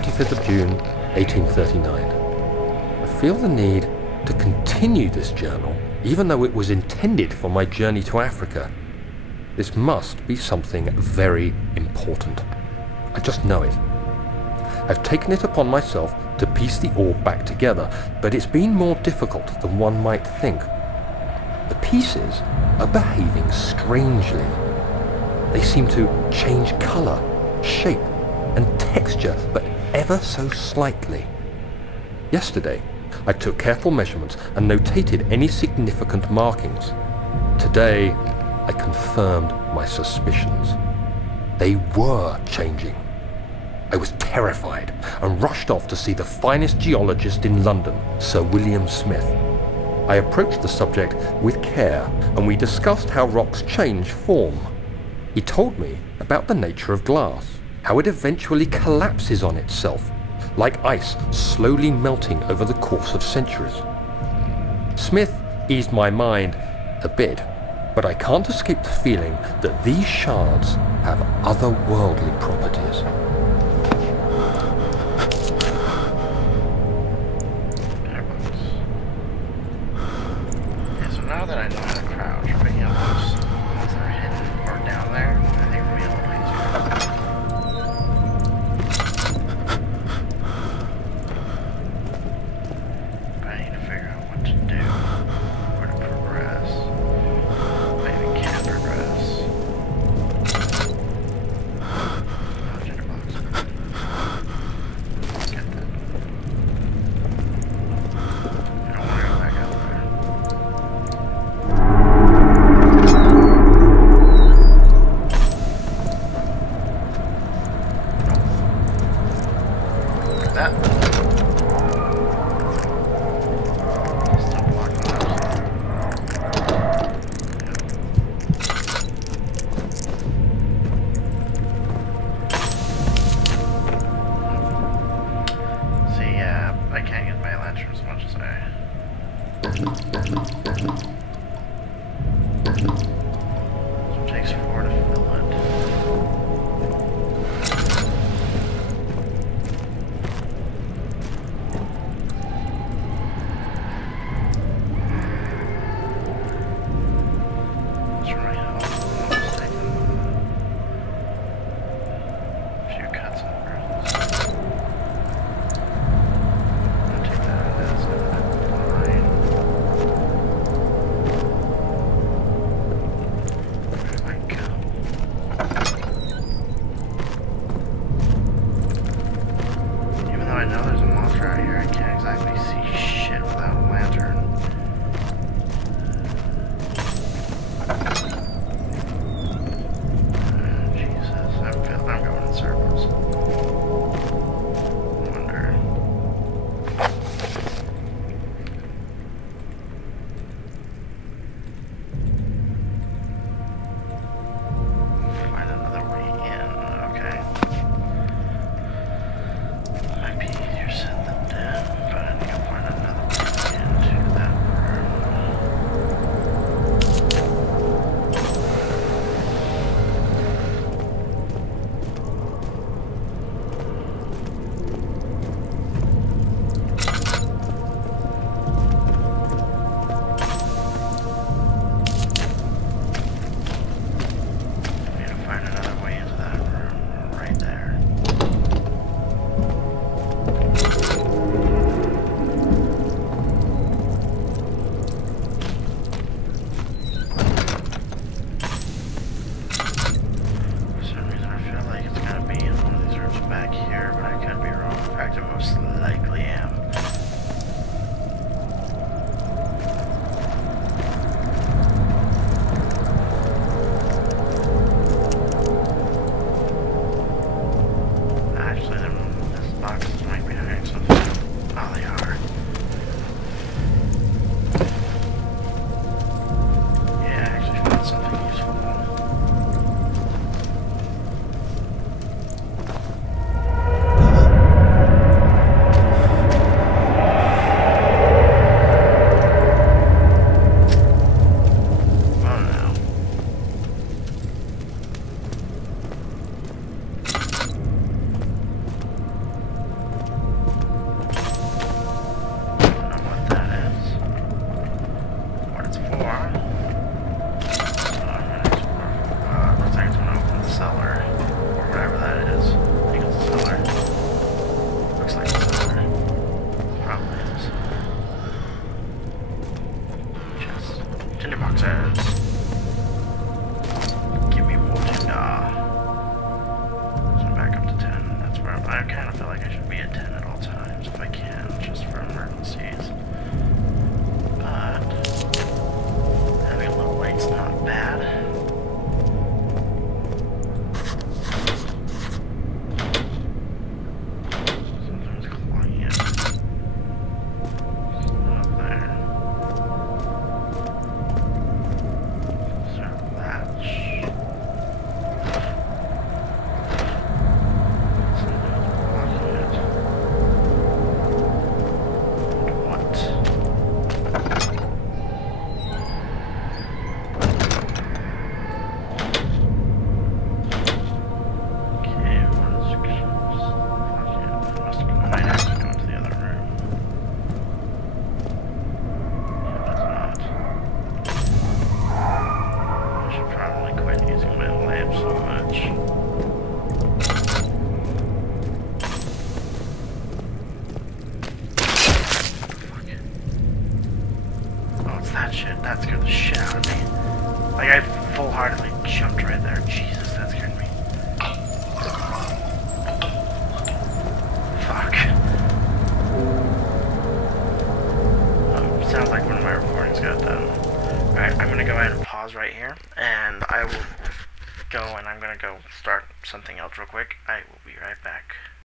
25th of June, 1839. I feel the need to continue this journal, even though it was intended for my journey to Africa. This must be something very important. I just know it. I've taken it upon myself to piece the orb back together, but it's been more difficult than one might think. The pieces are behaving strangely. They seem to change colour, shape, and texture, but ever so slightly. Yesterday, I took careful measurements and notated any significant markings. Today, I confirmed my suspicions. They were changing. I was terrified and rushed off to see the finest geologist in London, Sir William Smith. I approached the subject with care and we discussed how rocks change form. He told me about the nature of glass, how it eventually collapses on itself, like ice slowly melting over the course of centuries. Smith eased my mind a bit, but I can't escape the feeling that these shards have otherworldly properties. Yeah, so now that I know how to crouch, picking up those ones that are hidden or down there, I think it'll be a little easier. I need to figure out what to do, where to progress. Maybe can't progress. Oh, jitterbugs. Get that. I don't want to go back out there. it's for. Looks like it's gonna open the cellar. Or whatever that is. I think it's a cellar. Looks like a cellar. Probably is. Chest. Tinder boxes. Give me more tinder. So back up to 10. That's where I kind of feel like I should be at 10 at all times if I can, just for emergencies. But having a little light's not bad. Sometimes clogging it. Up there. So that's that shit. That scared the shit out of me. Like, I full-heartedly jumped right there. Jesus, that scared me. Fuck. Sounds like one of my recordings got done. Alright, I'm gonna go ahead and pause right here, and I will go and I'm gonna go start something else real quick. I will be right back.